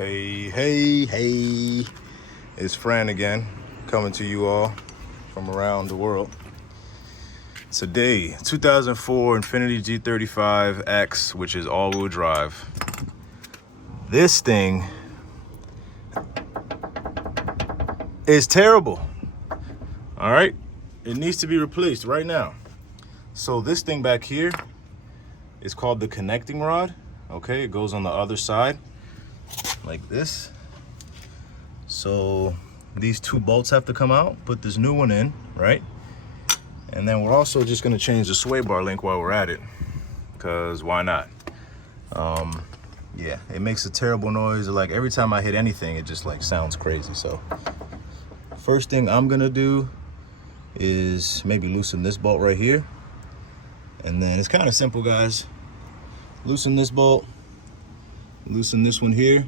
Hey, it's Fran again, coming to you all from around the world. Today, 2004 Infiniti G35X, which is all-wheel drive. This thing is terrible, all right? It needs to be replaced right now. So this thing back here is called the connecting rod, okay? It goes on the other side, like this. So these two bolts have to come out, put this new one in, right? And then we're also just gonna change the sway bar link while we're at it, because why not? Yeah, it makes a terrible noise. Like every time I hit anything, it just like sounds crazy. So first thing I'm gonna do is maybe loosen this bolt right here. And then it's kind of simple, guys. Loosen this bolt, loosen this one here,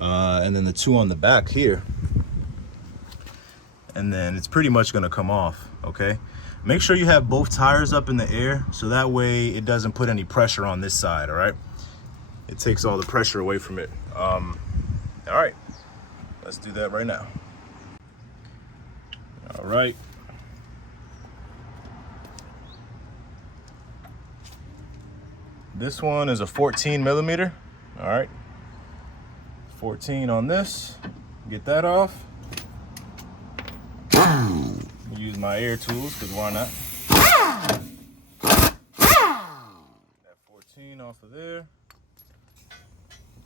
and then the two on the back here. And then it's pretty much gonna come off, okay? Make sure you have both tires up in the air so that way it doesn't put any pressure on this side, all right? It takes all the pressure away from it. All right, let's do that right now. All right. This one is a 14 millimeter, all right? 14 on this, get that off. Use my air tools, because why not? That 14 off of there.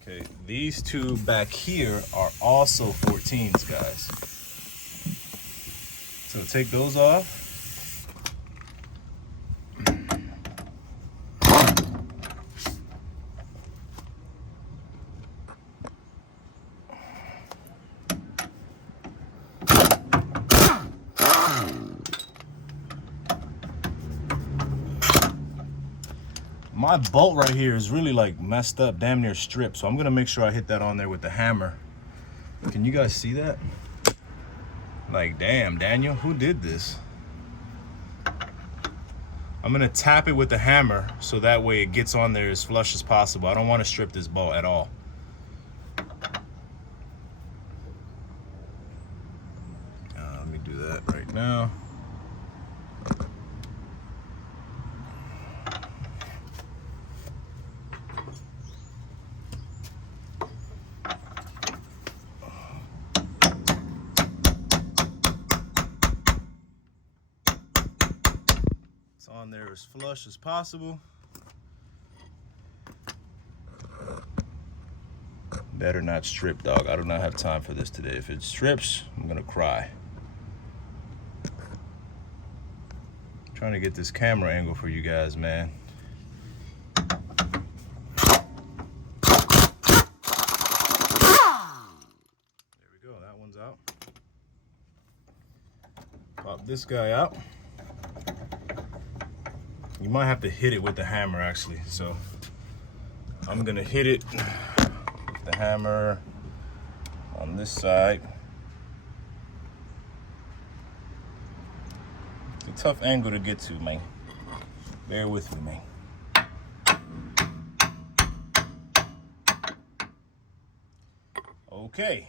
Okay, these two back here are also 14s, guys. So take those off. My bolt right here is really like messed up, damn near stripped. So I'm gonna make sure I hit that on there with the hammer. Can you guys see that? Like, damn, Daniel, who did this? I'm gonna tap it with the hammer so that way it gets on there as flush as possible. I don't wanna strip this bolt at all. Let me do that right now. On there as flush as possible. Better not strip, dog. I do not have time for this today. If it strips, I'm gonna cry. I'm trying to get this camera angle for you guys, man. There we go, that one's out. Pop this guy out. You might have to hit it with the hammer, actually. So I'm gonna hit it with the hammer on this side. It's a tough angle to get to, man. Bear with me, man. Okay,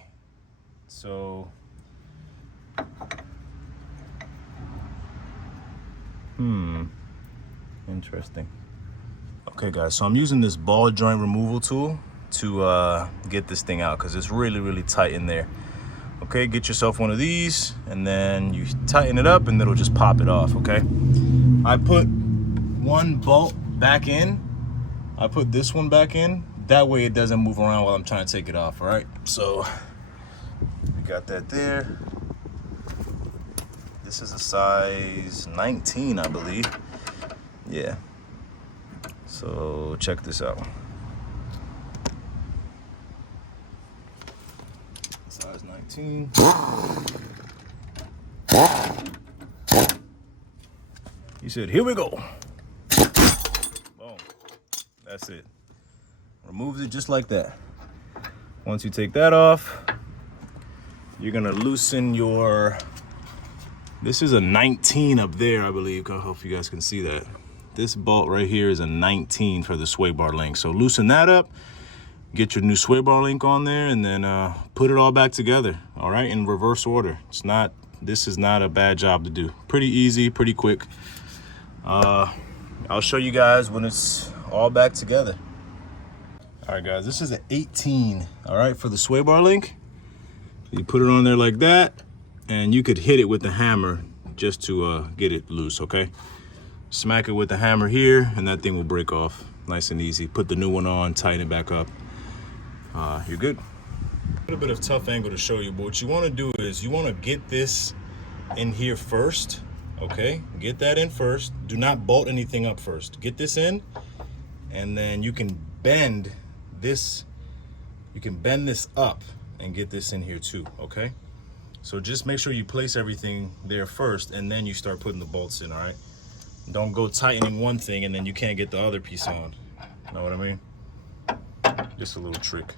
so interesting. Okay, guys, so I'm using this ball joint removal tool to get this thing out because it's really, really tight in there. Okay, get yourself one of these and then you tighten it up and it'll just pop it off, okay? I put one bolt back in. I put this one back in. That way it doesn't move around while I'm trying to take it off, all right? So we got that there. This is a size 19, I believe. Yeah, so check this out. Size 19. He said, here we go. Boom, that's it. Removes it just like that. Once you take that off, you're gonna loosen your, this is a 19 up there, I believe. I hope you guys can see that. This bolt right here is a 19 for the sway bar link. So loosen that up. get your new sway bar link on there, and then put it all back together, all right, in reverse order. This is not a bad job to do. Pretty easy, pretty quick. I'll show you guys when it's all back together. All right, guys, this is an 18, all right, for the sway bar link. You put it on there like that, and you could hit it with the hammer just to get it loose, okay? Smack it with the hammer here, and that thing will break off nice and easy. Put the new one on, tighten it back up. You're good. A little bit of tough angle to show you, but what you want to do is you want to get this in here first, okay? Get that in first. Do not bolt anything up first. Get this in, and then you can bend this. You can bend this up and get this in here too, okay? So just make sure you place everything there first, and then you start putting the bolts in, all right? Don't go tightening one thing and then you can't get the other piece on. Know what I mean? Just a little trick.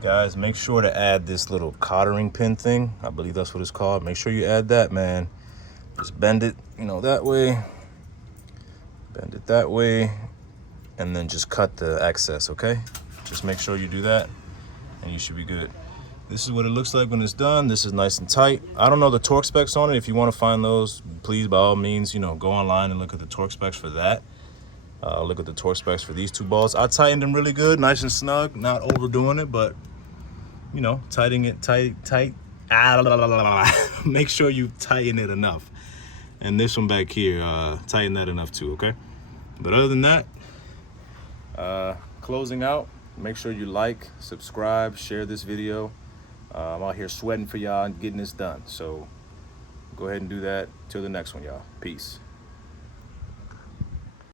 Guys, make sure to add this little cottering pin thing. I believe that's what it's called. Make sure you add that, man. Just bend it, you know, that way. Bend it that way. And then just cut the excess, okay? Just make sure you do that, and you should be good. This is what it looks like when it's done. This is nice and tight. I don't know the torque specs on it. If you want to find those, please, by all means, you know, go online and look at the torque specs for that. Look at the torque specs for these two balls. I tightened them really good, nice and snug, not overdoing it, but, you know, tightening it tight. Make sure you tighten it enough. And this one back here, tighten that enough too, okay? But other than that, closing out, make sure you like, subscribe, share this video. I'm out here sweating for y'all and getting this done. So go ahead and do that. Till the next one, y'all. Peace.